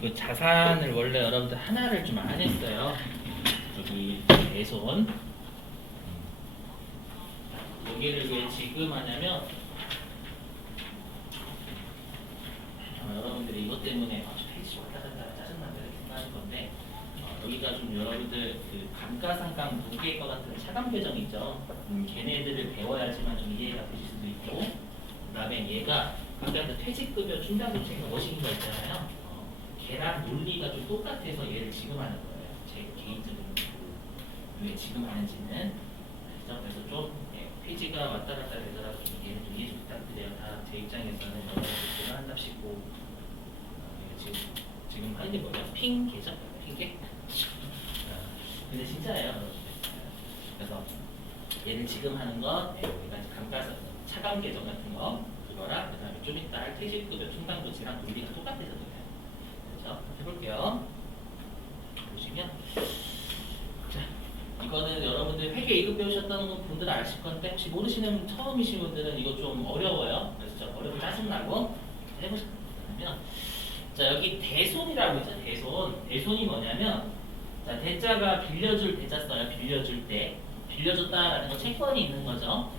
이거 자산을 원래 여러분들 하나를 좀 안 했어요. 여기 대손. 여기를 왜 지금 하냐면 여러분들이 이것 때문에 페이지 왔다 갔다 짜증나게 이렇게 생각하는 건데 여기가 좀 여러분들 그 감가상각 무게과 같은 차감 계정 있죠. 걔네들을 배워야지만 좀 이해가 되실 수도 있고, 그 다음에 얘가 아까 그 퇴직급여 충당금제가 멋있는 거 있잖아요. 걔랑 논리가 좀 똑같아서 얘를 지금 하는 거예요. 제 개인적인 왜 지금 하는지는. 그래서 좀 페이지가 왔다 갔다 되더라도 좀 얘는 좀 이해 좀 부탁드려요. 다 제 입장에서는 여러분들 한답시고 지금 하는 게 뭐예요? 핑계죠? 핑계? 근데 진짜예요. 그래서 얘를 지금 하는 건 우리가 감가상 차감 계정 같은 거 그거랑 그 다음에 좀 이따 할 퇴직급여 충당금제랑 논리가 똑같아서 그래요. 그래서 해볼게요. 보시면 자, 이거는 여러분들 회계 2급 배우셨다는 분들은 아실 건데 혹시 모르시는 처음이신 분들은 이거 좀 어려워요. 그래서 좀 어렵고 짜증나고 해보시면 자, 여기 대손이라고 있죠. 대손이 뭐냐면 자, 대자가 빌려줄 대자 써요. 빌려줄 때 빌려줬다라는 거 채권이 있는 거죠.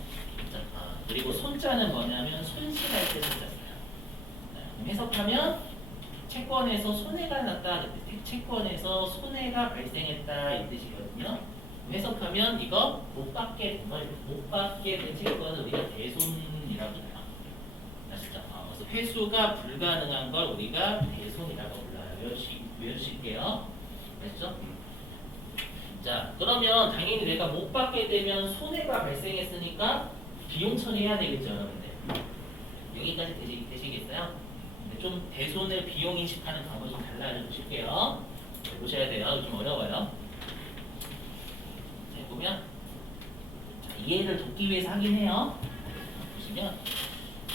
자, 그리고 손자는 뭐냐면 손실할 때 손자 써요. 해석하면 채권에서 손해가 났다, 채권에서 손해가 발생했다 이 뜻이거든요. 해석하면 이거 못 받게 된 걸, 못 받게 된 채권을 우리가 대손이라고 해요. 아시죠? 그래서 회수가 불가능한 걸 우리가 대손이라고 불러요. 외워주실게요. 아시죠? 자, 그러면 당연히 내가 못 받게 되면 손해가 발생했으니까 비용 처리해야 되겠죠, 여러분들. 여기까지 되시겠어요? 좀 대손의 비용 인식하는 방법이 좀 달라져 보실게요. 보셔야 돼요. 좀 어려워요. 자, 보면 자, 이해를 돕기 위해서 하긴 해요. 보시면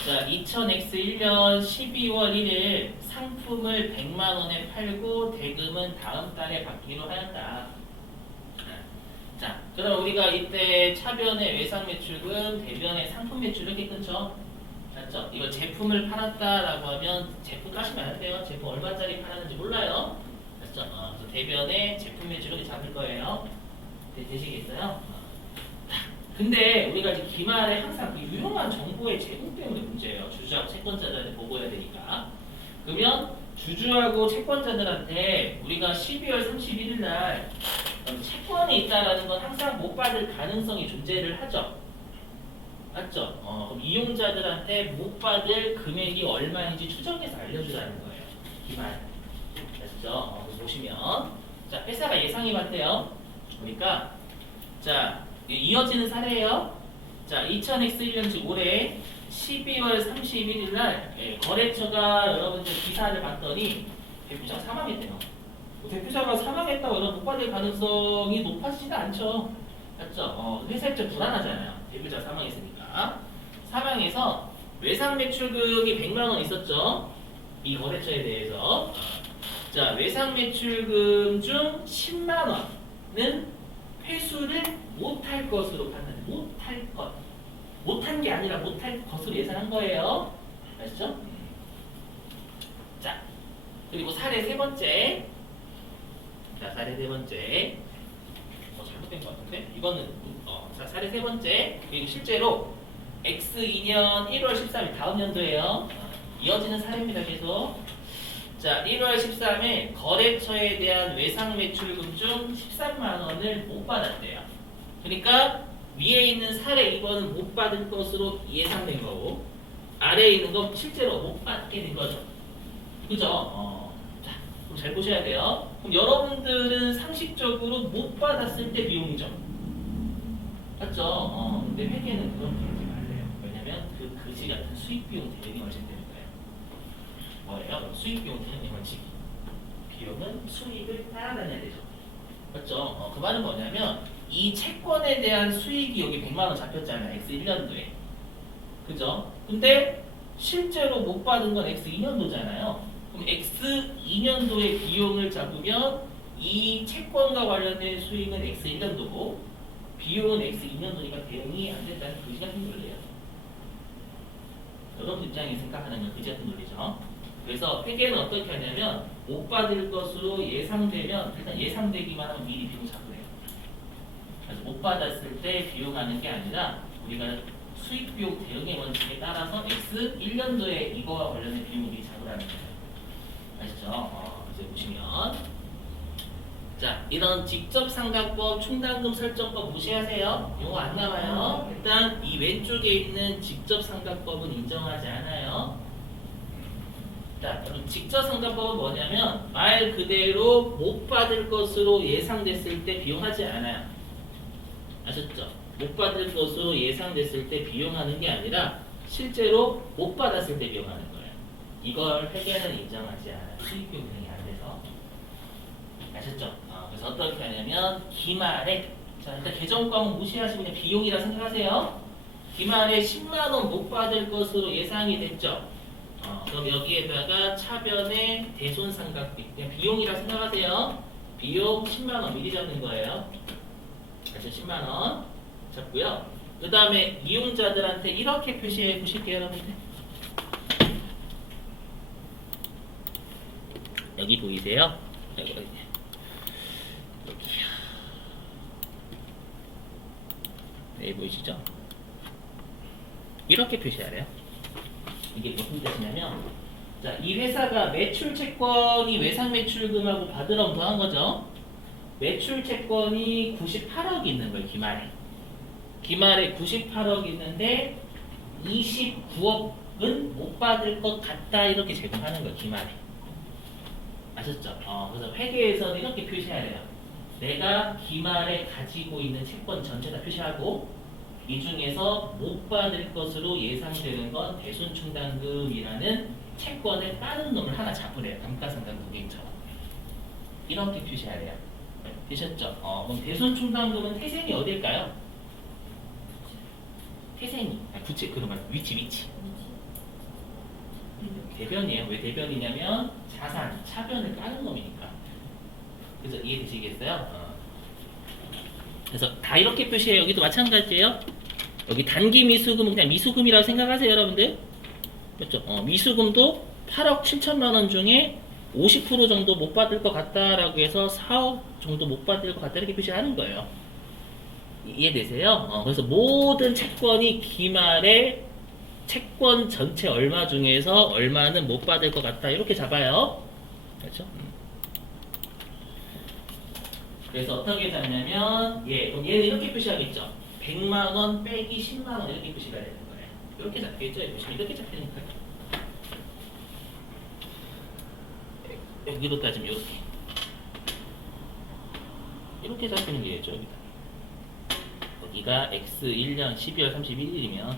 자, 2000X1년 12월 1일 상품을 100만 원에 팔고 대금은 다음 달에 받기로 하였다. 자, 그럼 우리가 이때 차변의 외상 매출금, 대변의 상품 매출 이렇게 끊죠. 맞죠? 이거 제품을 팔았다라고 하면 제품 까시면 안 돼요. 제품 얼마짜리 팔았는지 몰라요. 맞죠? 그래서 대변의 제품 매출을 잡을 거예요. 되시겠어요? 근데 우리가 이제 기말에 항상 그 유용한 정보의 제공 때문에 문제예요. 주주하고 채권자들한테 보고해야 되니까. 그러면 주주하고 채권자들한테 우리가 12월 31일 날 채권이 있다라는 건 항상 못 받을 가능성이 존재를 하죠. 맞죠? 그럼 이용자들한테 못 받을 금액이 얼마인지 추정해서 알려주라는 거예요. 기말. 아시죠? 보시면 자, 회사가 예상해 봤대요. 그러니까 자, 이어지는 사례예요. 자, 2000X1년 즉 올해 12월 31일 날 거래처가 여러분들 기사를 봤더니 대표자가 사망했대요. 대표자가 사망했다고 여러분 못 받을 가능성이 높아지지는 않죠. 맞죠? 회사 입장 불안하잖아요. 대표자가 사망했으니까. 사망해서 외상 매출금이 100만 원 있었죠. 이 거래처에 대해서. 자, 외상 매출금 중 10만 원은 회수를 못할 것으로 판단해. 못할 것. 못한 게 아니라 못할 것으로 예상한 거예요. 아시죠? 자, 그리고 사례 세 번째. 자, 사례 세 번째. 잘못된 것 같은데? 이거는, 자, 사례 세 번째. 그리고 실제로 X2년 1월 13일 다음 연도예요. 이어지는 사례입니다, 계속. 자, 1월 13일 거래처에 대한 외상 매출금 중 13만 원을 못 받았대요. 그러니까 위에 있는 사례 2번은 못 받을 것으로 예상된 거고 아래에 있는 건 실제로 못 받게 된 거죠. 그죠? 자, 그럼 잘 보셔야 돼요. 그럼 여러분들은 상식적으로 못 받았을 때 비용이죠. 맞죠? 근데 회계는 그런 비용이 말래요. 왜냐면 그 그지 같은 수익 비용 대응이 발생되는 거예요. 뭐예요? 수익 비용 대응이 원칙. 비용은 수익을 따라다녀야 되죠. 맞죠? 그 말은 뭐냐면 이 채권에 대한 수익이 여기 100만 원 잡혔잖아요. X1년도에. 그죠? 근데 실제로 못 받은 건 X2년도잖아요. 그럼 X2년도의 비용을 잡으면 이 채권과 관련된 수익은 X1년도고 비용은 X2년도니까 대응이 안 된다는 그지 같은 논리예요. 여러분 입장에 생각하는 건 그지 같은 논리죠. 그래서 회계는 어떻게 하냐면 못 받을 것으로 예상되면 일단 예상되기만 하면 미리 비용 잡으래요. 그래서 못 받았을 때 비용하는 게 아니라 우리가 수익 비용 대응의 원칙에 따라서 X 1년도에 이거와 관련된 비용을 미리 잡으라는 거예요. 아시죠? 이제 보시면 자 이런 직접 상각법, 충당금 설정법 무시하세요. 이거 안 나와요. 일단 이 왼쪽에 있는 직접 상각법은 인정하지 않아요. 자, 그럼 직접 상각법은 뭐냐면 말 그대로 못 받을 것으로 예상됐을 때 비용하지 않아요. 아셨죠? 못 받을 것으로 예상됐을 때 비용하는 게 아니라 실제로 못 받았을 때 비용하는 거예요. 이걸 회계는 인정하지 않아요. 수익 비용 대응이 안 돼서. 아셨죠? 그래서 어떻게 하냐면 기말에 자 일단 계정 과목 무시하시고 그냥 비용이라 생각하세요. 기말에 10만 원 못 받을 것으로 예상이 됐죠. 그럼 여기에다가 차변의 대손상각비 그냥 비용이라 생각하세요. 비용 10만 원 미리 잡는 거예요. 그래서 10만 원 잡고요. 그 다음에 이용자들한테 이렇게 표시해 보실게요, 여러분들. 여기 보이세요? 여기요. 네, 보이시죠? 이렇게 표시하래요. 이게 무슨 뜻이냐면, 자, 이 회사가 매출 채권이 외상 매출금하고 받으러 더한 거죠. 매출 채권이 98억 있는 거예요, 기말에. 기말에 98억 있는데 29억은 못 받을 것 같다 이렇게 제공하는 거예요, 기말에. 아셨죠? 그래서 회계에서는 이렇게 표시해야 돼요. 내가 기말에 가지고 있는 채권 전체 다 표시하고 이 중에서 못 받을 것으로 예상되는 건 대손충당금이라는 채권에 빠른 놈을 하나 잡으래요. 감가상각무게처럼. 이렇게 표시해야 돼요. 되셨죠? 그럼 대손충당금은 태생이 어딜까요? 태생이. 구체 그러면 위치. 대변이에요. 왜 대변이냐면 자산, 차변을 까는 놈이니까. 그래서 이해되시겠어요? 그래서 다 이렇게 표시해요. 여기도 마찬가지예요. 여기 단기 미수금은 그냥 미수금이라고 생각하세요, 여러분들. 그렇죠? 미수금도 8억 7천만 원 중에 50% 정도 못 받을 것 같다라고 해서 4억 정도 못 받을 것 같다 이렇게 표시하는 거예요. 이해되세요? 그래서 모든 채권이 기말에 채권 전체 얼마 중에서 얼마는 못 받을 것 같다 이렇게 잡아요. 그렇죠? 그래서 어떻게 잡냐면 그럼 얘는 이렇게 표시하겠죠. 100만 원 빼기 10만 원 이렇게 표시가 되는 거예요. 이렇게 잡겠죠. 보시면 이렇게 잡히니까요. 여기로 따지면 이렇게 잡히는 게죠. 여기가 X 1년 12월 31일이면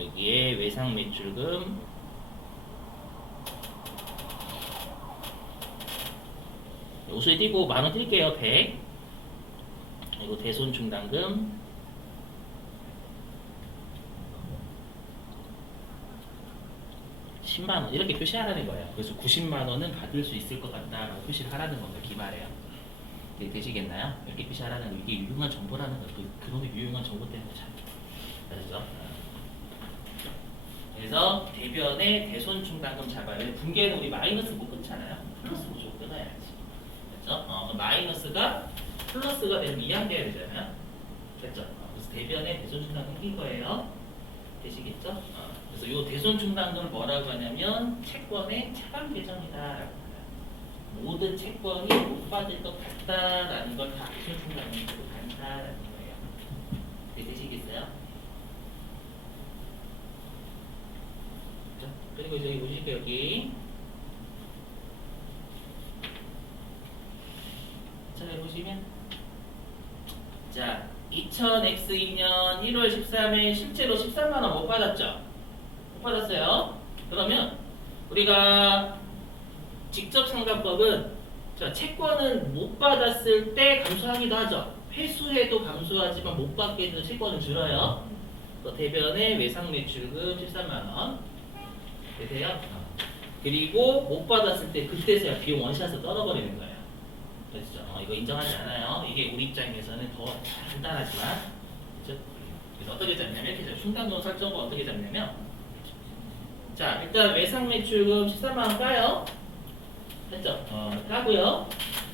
여기에 외상 매출금 요소에 띄고 만원 뛸게요. 100 그리고 대손충당금 10만원 이렇게 표시하라는 거예요. 그래서 90만원은 받을 수 있을 것 같다라고 표시를 하라는 겁니다. 기말에요. 네, 되시겠나요? 이렇게 표시하라는 거 이게 유용한 정보라는 거 그놈의 유용한 정보 때문에 참 그렇죠? 그래서 대변의 대손충당금 잡아야 분계는 우리 마이너스 못 끊잖아요. 플러스 무조건 끊어야지. 그렇죠? 마이너스가 플러스가 되면 이항돼야 되잖아요. 됐죠? 그래서 대변의 대손충당금 낀 거예요. 되시겠죠? 그래서 이 대손충당금을 뭐라고 하냐면 채권의 차감 계정이다라고 해요. 모든 채권이 못 받을 것 같다라는 걸 다 대손충당금으로 간다라는 거예요. 되시겠어요? 그리고 저기 보실게요. 여기 자 보시면 자 2000X2년 1월 13일 실제로 13만원 못 받았죠? 못 받았어요. 그러면 우리가 직접 상각법은 자 채권은 못 받았을 때 감수하기도 하죠. 회수해도 감수하지만 못 받게 해도 채권은 줄어요. 대변의 외상 매출금 13만원 되세요? 그리고 못 받았을 때 그때서야 비용 원샷을 떨어버리는 거예요. 그렇죠? 이거 인정하지 않아요. 이게 우리 입장에서는 더 간단하지만 그렇죠? 그래서 어떻게 잡냐면 이렇게 충당금 설정을 어떻게 잡냐면 자, 일단 외상 매출금 13만 원 까요. 했죠? 까고요.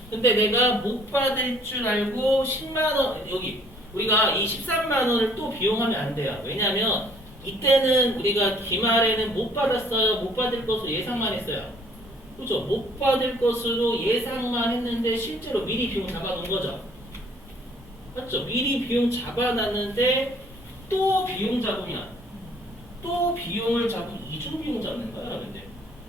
근데 내가 못 받을 줄 알고 10만 원 여기 우리가 이 13만 원을 또 비용하면 안 돼요. 왜냐면 이때는 우리가 기말에는 못 받았어요. 못 받을 것으로 예상만 했어요. 그죠? 못 받을 것으로 예상만 했는데 실제로 미리 비용 잡아놓은 거죠. 맞죠? 미리 비용 잡아놨는데 또 비용 잡으면 또 비용을 잡으면 이중 비용 잡는 거야, 여러분들.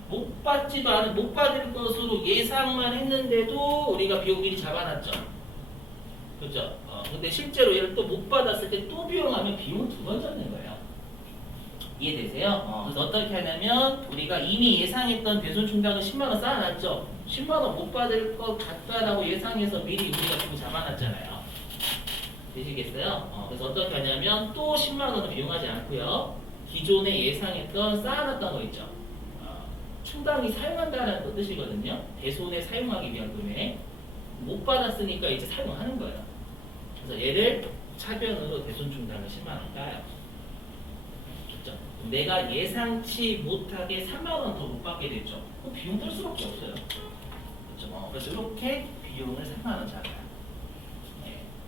못 받지도 않은 못 받을 것으로 예상만 했는데도 우리가 비용 미리 잡아놨죠. 그죠? 근데 실제로 얘를 또 못 받았을 때 또 비용하면 비용을 두 번 잡는 거예요. 이해되세요? 그래서 어떻게 하냐면 우리가 이미 예상했던 배손 충당은 10만 원 쌓아놨죠. 10만 원 못 받을 것 같다라고 예상해서 미리 우리가 비용 잡아놨잖아요. 되시겠어요? 그래서 어떻게 하냐면 또 10만 원을 비용하지 않고요. 기존에 예상했던 쌓아놨던 거 있죠. 충당이 사용한다는 거 뜻이거든요. 대손에 사용하기 위한 금액 못 받았으니까 이제 사용하는 거예요. 그래서 얘를 차변으로 대손 충당을 10만 원 까요. 그렇죠? 내가 예상치 못하게 3만 원 더 못 받게 됐죠. 그럼 비용 뜰 수밖에 없어요. 그렇죠? 그래서 이렇게 비용을 3만 원 잡아요.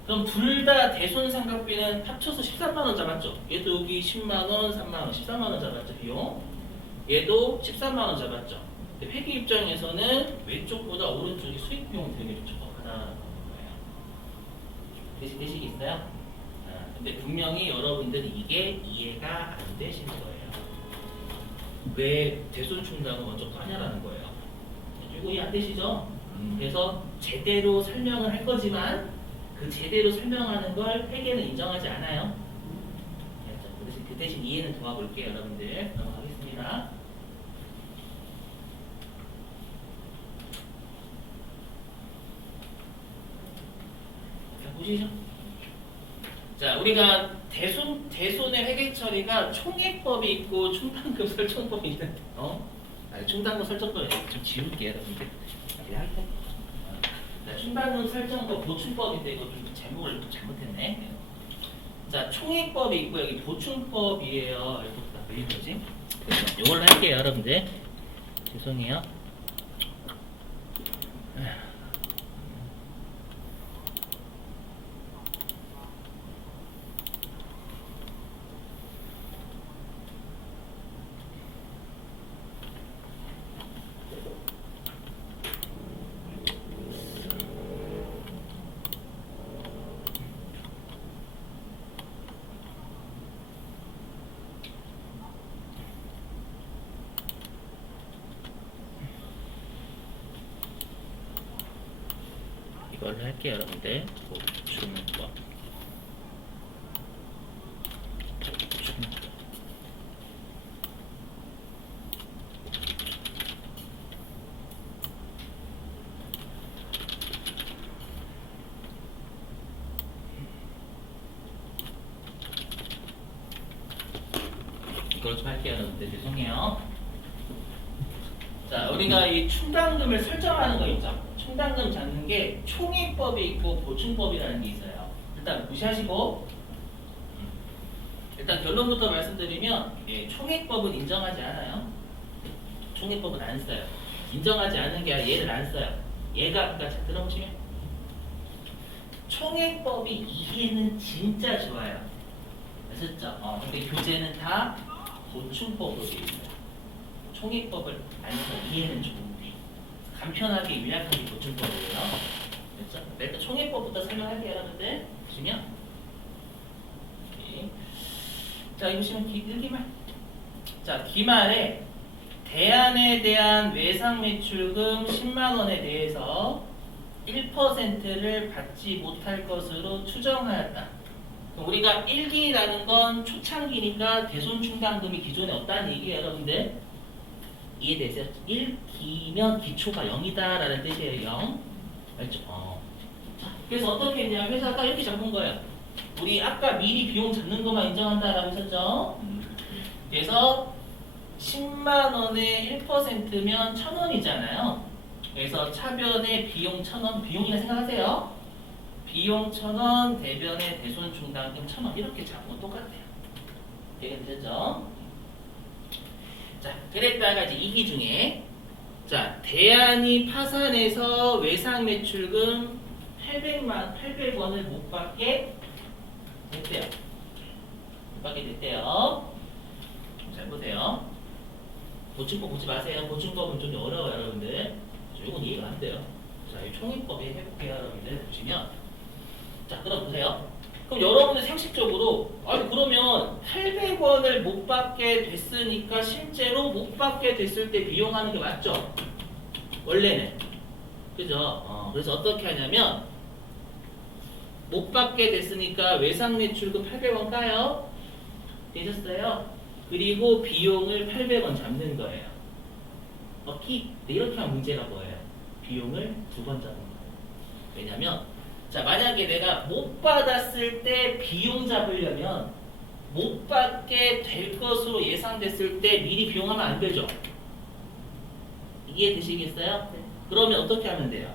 그럼 둘 다 대손 삼각비는 합쳐서 13만 원 잡았죠. 얘도 여기 10만 원, 3만 원, 13만 원 잡았죠. 비용. 얘도 13만 원 잡았죠. 근데 회계 입장에서는 왼쪽보다 오른쪽이 수익 비용 되게 적합하다는 거예요. 되시겠어요? 근데 분명히 여러분들은 이게 이해가 안 되시는 거예요. 왜 대손 충당을 먼저 까냐라는 거예요. 이거 이해 안 되시죠? 그래서 제대로 설명을 할 거지만 그 제대로 설명하는 걸 회계는 인정하지 않아요. 그 대신 이해는 도와볼게요, 여러분들. 넘어가겠습니다. 자, 보시죠. 자, 우리가 대손의 회계 처리가 총액법이 있고 충당금 설정법이 있는데, 충당금 설정법이 좀 지울게요, 여러분들. 할게. 충당금 설정법 보충법인데 이거 좀 제목을 좀 잘못했네. 자, 총액법이 있고 여기 보충법이에요. 이거 왜 이러지? 이걸로 할게요, 여러분들. 죄송해요. 이걸로 할게요, 여러분들. 보충법. 이걸로 좀 할게요, 여러분들. 죄송해요. 자, 우리가 이 충당금을 설정하는 거 있죠. 충당금 잡는 게 총액법이 있고 보충법이라는 게 있어요. 일단 무시하시고 일단 결론부터 말씀드리면 총액법은 인정하지 않아요. 총액법은 안 써요. 인정하지 않는 게 아니라 얘를 안 써요. 얘가 아까 잘 들어보시면 총액법이 이해는 진짜 좋아요. 아셨죠? 근데 교재는 다 보충법으로 되어 있어요. 총액법을 안 써. 이해는 좋은데 간편하게 요약하기 보충법이에요. 그렇죠? 일단 총액법부터 설명할게요, 여러분들. 보시면 자, 이거 보시면 일기말. 자, 기말에 대안에 대한 외상 매출금 10만 원에 대해서 1%를 받지 못할 것으로 추정하였다. 우리가 1기라는 건 초창기니까 대손 충당금이 기존에 없다는 얘기예요, 여러분들. 이해되세요? 1기면 기초가 0이다라는 뜻이에요. 0. 알죠? 자, 그래서 어떻게 했냐? 회사가 이렇게 잡은 거예요. 우리 아까 미리 비용 잡는 것만 인정한다라고 했었죠? 그래서 10만 원에 1%면 1,000원이잖아요. 그래서 차변에 비용 1,000원, 비용이라 생각하세요. 비용 1,000원, 대변에 대손 충당금 1,000원 이렇게 잡은 건 똑같아요. 이해되셨죠? 자, 그랬다가 이제 2기 중에 자, 대안이 파산해서 외상 매출금 800원을 못 받게 됐대요. 못 받게 됐대요. 잘 보세요. 보충법 보지 마세요. 보충법은 좀 어려워요, 여러분들. 이건 이해가 안 돼요. 자, 이 총익법에 해볼게요, 여러분들. 보시면. 자, 그럼 보세요. 그럼 여러분들 상식적으로, 아니, 그러면 800원을 못 받게 됐으니까 실제로 못 받게 됐을 때 비용하는 게 맞죠? 원래는. 그죠? 그래서 어떻게 하냐면, 못 받게 됐으니까 외상 매출금 800원 까요? 되셨어요? 그리고 비용을 800원 잡는 거예요. 오케이? 이렇게 하면 문제가 뭐예요? 비용을 2번 잡는 거예요. 왜냐면 자, 만약에 내가 못 받았을 때 비용 잡으려면 못 받게 될 것으로 예상됐을 때 미리 비용하면 안 되죠? 이해되시겠어요? 네. 그러면 어떻게 하면 돼요?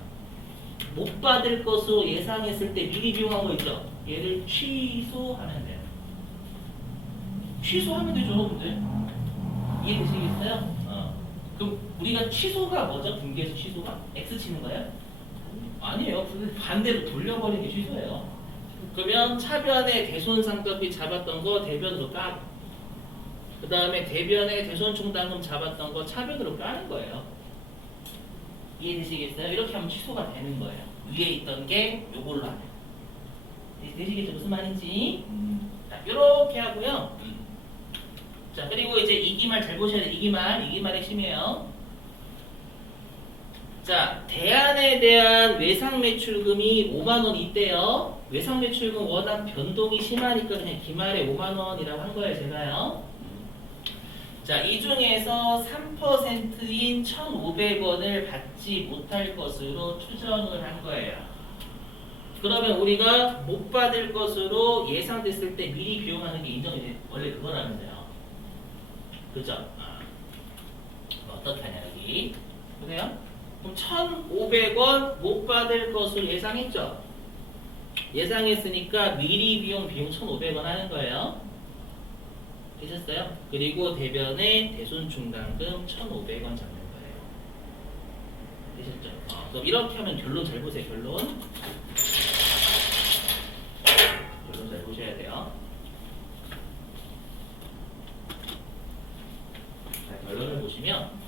못 받을 것으로 예상했을 때 미리 비용한 거 있죠? 얘를 취소하면 돼요. 취소하면 되죠, 여러분들. 이해되시겠어요? 그럼 우리가 취소가 뭐죠? 분기에서 취소가? X 치는 거예요? 아니에요. 반대로 돌려버리는 게 취소예요. 그러면 차변에 대손상각비 잡았던 거 대변으로 까고, 그 다음에 대변에 대손총당금 잡았던 거 차변으로 까는 거예요. 이해되시겠어요? 이렇게 하면 취소가 되는 거예요. 위에 있던 게 요걸로 하면. 되시겠죠? 무슨 말인지? 자, 이렇게 하고요. 자, 그리고 이제 이기말 잘 보셔야 돼요. 이기말 핵심이에요. 자, 대안에 대한 외상 매출금이 5만원 있대요. 외상 매출금 워낙 변동이 심하니까 그냥 기말에 5만원이라고 한 거예요, 제가요. 자, 이 중에서 3%인 1,500원을 받지 못할 것으로 추정을 한 거예요. 그러면 우리가 못 받을 것으로 예상됐을 때 미리 비용하는 게 인정이 돼. 원래 그거라면서요. 그죠? 어떻게 하냐, 여기. 보세요. 그럼 1,500원 못 받을 것을 예상했죠? 예상했으니까 미리 비용 1,500원 하는 거예요. 되셨어요? 그리고 대변에 대손충당금 1,500원 잡는 거예요. 되셨죠? 그럼 이렇게 하면 결론 잘 보세요. 결론 잘 보셔야 돼요. 자, 결론을 보시면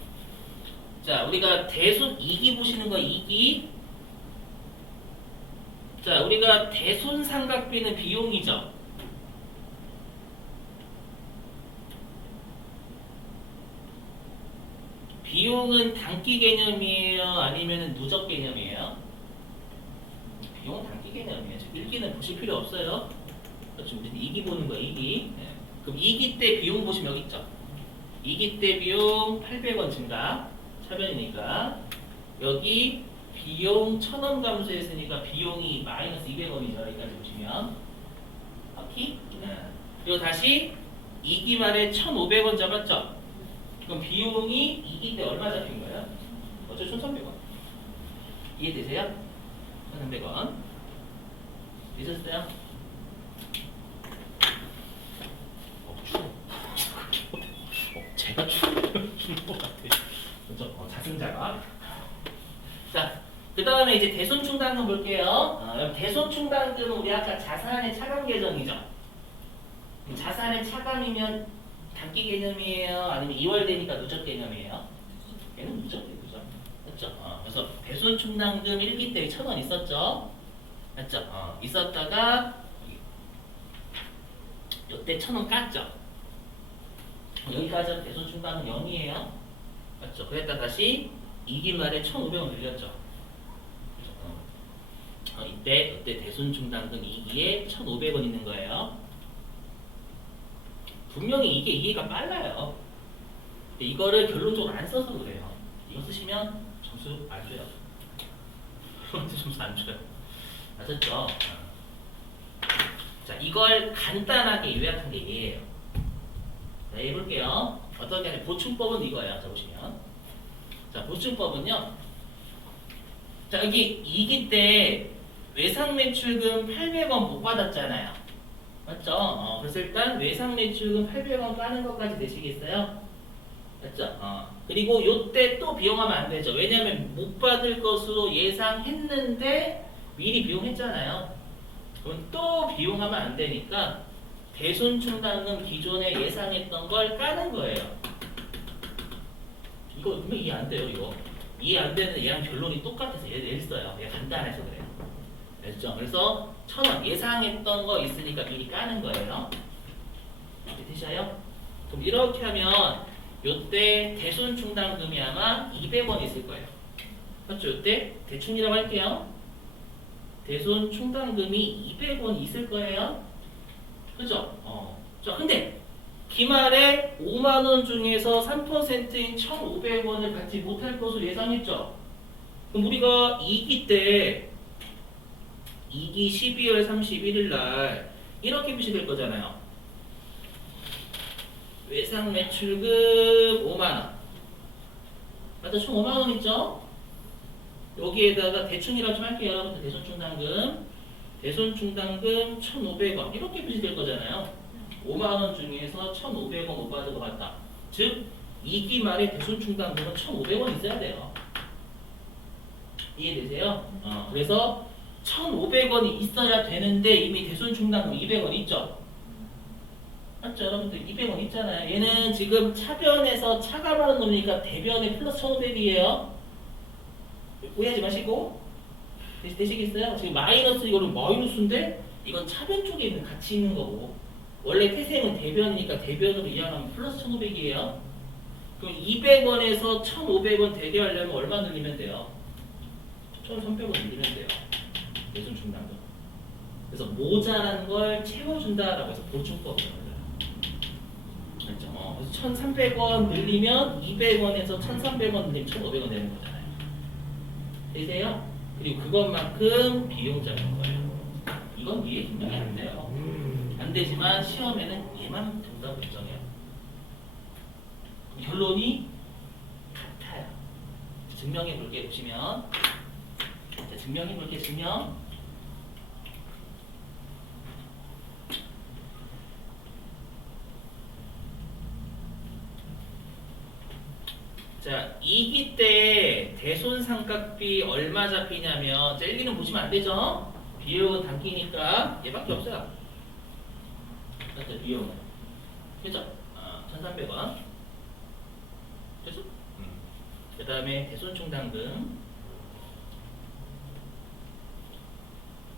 자, 우리가 대손 2기 보시는 거 2기. 자, 우리가 대손상각비는 비용이죠. 비용은 단기 개념이에요? 아니면 누적 개념이에요? 비용은 단기 개념이에요. 1기는 보실 필요 없어요. 그렇죠. 우리는 2기 보는 거예요. 2기. 네. 그럼 2기 때 비용 보시면 여기 있죠. 2기 때 비용 800원 증가. 차변이니까 여기 비용 1,000원 감소했으니까 비용이 마이너스 200원이죠. 여기까지 보시면 오케이? 그리고 다시 2기 말에 1,500원 잡았죠? 그럼 비용이 2기 때 얼마 잡힌 거예요? 어차피 1,300원. 이해되세요? 1,300원. 되셨어요? 추워. 제가 추운 것 같아요. 그렇죠? 자승자가. 자, 그 다음에 이제 대손충당금 볼게요. 대손충당금은 우리 아까 자산의 차감 계정이죠. 자산의 차감이면 단기 개념이에요? 아니면 2월 되니까 누적 개념이에요? 얘는 누적이에요. 그렇죠? 그래서 대손충당금 1기 때 1,000원 있었죠? 맞죠? 있었다가 이때 1,000원 깠죠? 여기까지 대손충당금 0이에요. 맞죠? 그랬다 다시 2기 말에 1,500원 늘렸죠. 이때 대손충당금 2기에 1,500원 있는 거예요. 분명히 이게 이해가 빨라요. 근데 이거를 결론적으로 안 써서 그래요. 이거 쓰시면 점수 안 줘요. 점수 안 줘요. 아셨죠? 자, 이걸 간단하게 요약한 게 얘예요. 자, 해볼게요. 어떻게 하냐, 보충법은 이거예요. 자, 보시면. 자, 보충법은요. 자, 여기 2기 때 외상매출금 800원 못 받았잖아요. 맞죠? 그래서 일단 외상매출금 800원 까는 것까지 되시겠어요? 맞죠? 그리고 요때 또 비용하면 안 되죠. 왜냐하면 못 받을 것으로 예상했는데 미리 비용했잖아요. 그럼 또 비용하면 안 되니까 대손충당금 기존에 예상했던 걸 까는 거예요. 이거 분명 이해 안 돼요, 이거. 이해 안 되는 얘랑 결론이 똑같아서 얘 써요. 얘 간단해서 그래요. 됐죠? 그래서 1,000원 예상했던 거 있으니까 미리 까는 거예요. 이렇게 되셔요? 그럼 이렇게 하면 요때 대손충당금이 아마 200원 있을 거예요. 맞죠? 요때 대충이라고 할게요. 대손충당금이 200원 있을 거예요. 그죠? 자, 근데 기말에 5만원 중에서 3%인 1,500원을 받지 못할 것으로 예상했죠? 그럼 우리가 2기 때 2기 12월 31일 날 이렇게 표시될 거잖아요. 외상 매출금 5만원. 맞다, 총 5만원 있죠? 여기에다가 대충이라고 좀 할게요. 여러분들 대손충당금. 대손충당금 1,500원. 이렇게 표시될 거잖아요. 5만원 중에서 1,500원 못 받을 것 같다. 즉, 2기 말에 대손충당금은 1,500원 있어야 돼요. 이해되세요? 그래서 1,500원이 있어야 되는데 이미 대손충당금 200원 있죠? 맞죠? 여러분들 200원 있잖아요. 얘는 지금 차변에서 차감하는 놈이니까 대변에 플러스 1,500이에요. 오해하지 마시고. 되시겠어요? 지금 마이너스 이거는 마이너스인데 이건 차변 쪽에 있는 같이 있는 거고 원래 태생은 대변이니까 대변으로 이항하면 플러스 1,500이에요. 그럼 200원에서 1,500원 되게 하려면 얼마 늘리면 돼요? 1,300원 늘리면 돼요. 대손충당금. 그래서 모자란 걸 채워준다라고 해서 보충법을 넣어요. 그렇죠? 그래서 1,300원 늘리면 200원에서 1,300원 늘리면 1,500원 되는 거잖아요. 되세요? 그리고 그것만큼 비용적인 거예요. 이건 이해 분명히 안 돼요. 안 되지만 시험에는 얘만 정답을 결정해요. 결론이 같아요. 증명해 볼게 보시면 자, 증명해 볼게 증명. 자, 2기 때 대손상각비 얼마 잡히냐면 자, 1기는 보시면 안 되죠? 비용은 당기니까 얘밖에 없어요. 맞죠? 비용은. 그죠? 1,300원. 그죠? 그 다음에 대손충당금.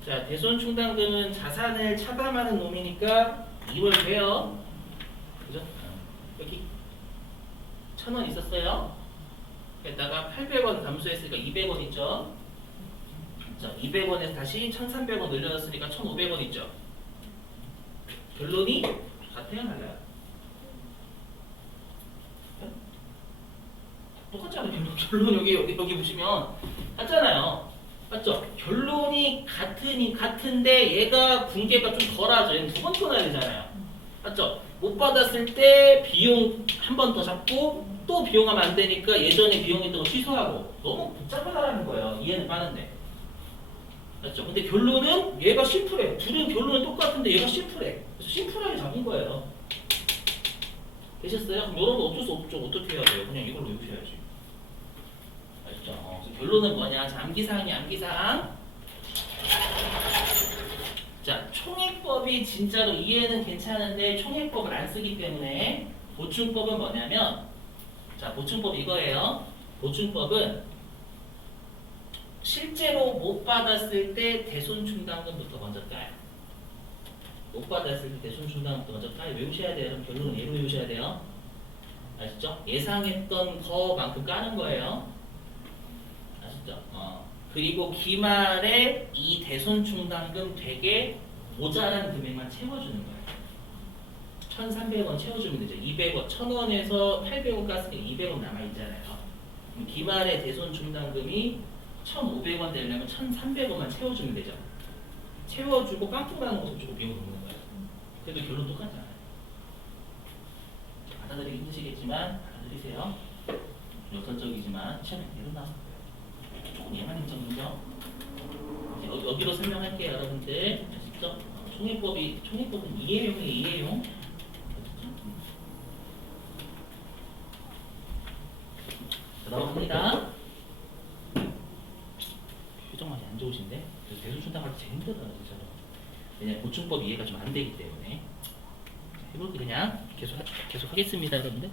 자, 대손충당금은 자산을 차감하는 놈이니까 2월 돼요. 그죠? 여기 1,000원 있었어요. 게다가 800원 감소했으니까 200원 있죠. 자, 200원에서 다시 1,300원 늘려놨으니까 1,500원 있죠. 결론이 같아요, 달라요? 똑같잖아요. 결론 여기 보시면 같잖아요. 맞죠? 결론이 같은데 얘가 붕괴가 좀 덜하죠. 얘는 두 번 또 나야 되잖아요. 맞죠? 못 받았을 때 비용 한 번 더 잡고 또 비용하면 안 되니까 예전에 비용했던 거 취소하고 너무 복잡하다라는 거예요. 이해는 빠는데. 맞죠? 근데 결론은 얘가 심플해. 둘은 결론은 똑같은데 얘가 심플해. 그래서 심플하게 잡은 거예요. 되셨어요? 그럼 여러분 어쩔 수 없죠. 어떻게 해야 돼요? 그냥 이걸로 외우셔야지. 알죠? 그래서 결론은 뭐냐? 자, 암기사항이 암기사항. 자, 총액법이 진짜로 이해는 괜찮은데 총액법을 안 쓰기 때문에 보충법은 뭐냐면 자, 보충법 이거예요. 보충법은 실제로 못 받았을 때 대손충당금부터 먼저 까요. 못 받았을 때 대손충당금부터 먼저 까요. 외우셔야 돼요. 그럼 결론은 얘로 외우셔야 돼요. 아시죠? 예상했던 거만큼 까는 거예요. 아시죠? 그리고 기말에 이 대손충당금 되게 모자란 금액만 채워주는 거예요. 1,300원 채워주면 되죠. 200원, 1,000원에서 800원 깠으니까 200원 남아있잖아요. 기말에 대손충당금이 1,500원 되려면 1,300원만 채워주면 되죠. 채워주고 깡통 나는 것을 주고 비용을 넣는 거예요. 그래도 결론 똑같잖아요. 받아들이기 힘드시겠지만 받아들이세요. 역설적이지만 시험에 대로 나올 거예요. 조금 예만 인정이죠. 여기로 설명할게요, 여러분들. 아시죠? 총회법은 이해용이에요, 이해용. 좋으신데 그래서 대수 충당할 때 제일 힘들어요 진짜로. 왜냐면 보충법 이해가 좀 안 되기 때문에. 해볼게 그냥 계속 하겠습니다 여러분들.